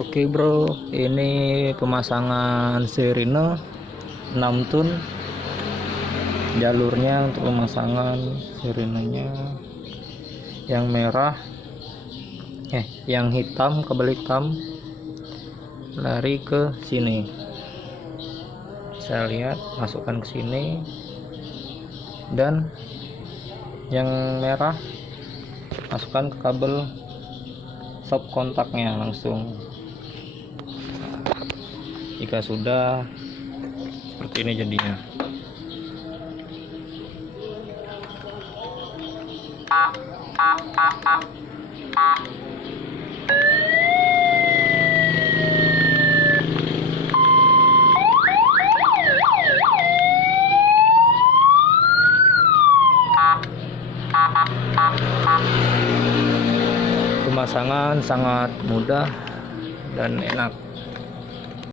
Oke bro, ini pemasangan sirine 6 tun. Jalurnya untuk pemasangan sirinenya yang merah, yang hitam, kabel hitam lari ke sini. Saya lihat, masukkan ke sini, dan yang merah masukkan ke kabel stop kontaknya langsung. Jika sudah, seperti ini jadinya. Pemasangan sangat mudah dan enak.